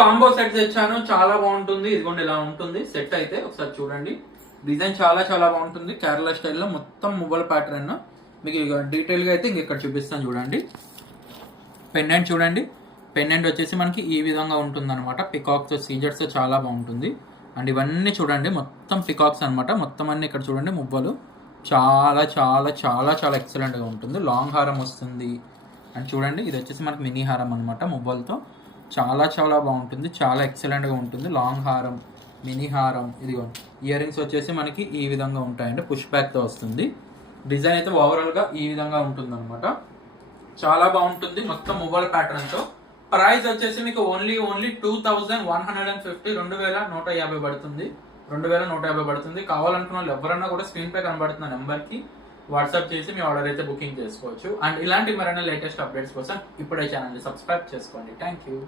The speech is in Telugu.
కాంబో సెట్ తెచ్చాను, చాలా బాగుంటుంది. ఇదిగోండి ఇలా ఉంటుంది సెట్ అయితే, ఒకసారి చూడండి. డిజైన్ చాలా చాలా బాగుంటుంది, కేరళ స్టైల్లో మొత్తం మువ్వల ప్యాటర్న్. మీకు డీటెయిల్ గా అయితే ఇక్కడ చూపిస్తాను చూడండి. పెండెంట్ చూడండి, పెండెంట్ వచ్చేసి మనకి ఈ విధంగా ఉంటుంది అనమాట. పికాక్స్ సీజర్స్ చాలా బాగుంటుంది. అండ్ ఇవన్నీ చూడండి మొత్తం పికాక్స్ అనమాట. మొత్తం అన్ని ఇక్కడ చూడండి మువ్వలు, చాలా చాలా చాలా చాలా ఎక్సలెంట్గా ఉంటుంది. లాంగ్ హారం వస్తుంది. అండ్ చూడండి ఇది వచ్చేసి మనకి మినీ హారం అనమాట మువ్వలతో. చాలా చాలా బాగుంటుంది, చాలా ఎక్సలెంట్గా ఉంటుంది. లాంగ్ హారం, మినీ హారం. ఇదిగో ఇయర్ రింగ్స్ వచ్చేసి మనకి ఈ విధంగా ఉంటాయండి, పుష్ బ్యాక్తో వస్తుంది. డిజైన్ అయితే ఓవరాల్గా ఈ విధంగా ఉంటుంది అనమాట. చాలా బాగుంటుంది మొత్తం మువ్వల ప్యాటర్న్తో. ప్రైస్ వచ్చేసి మీకు ఓన్లీ 2150, 2150 పడుతుంది. 2150 పడుతుంది. కావాలనుకున్న వాళ్ళు ఎవరన్నా కూడా స్క్రీన్ పై కనబడుతున్న నెంబర్కి వాట్సాప్ చేసి మీ ఆర్డర్ అయితే బుకింగ్ చేసుకోవచ్చు. అండ్ ఇలాంటి మరైనా లేటెస్ట్ అప్డేట్స్ కోసం ఇప్పుడే ఛానల్ సబ్స్క్రైబ్ చేసుకోండి. Thank you.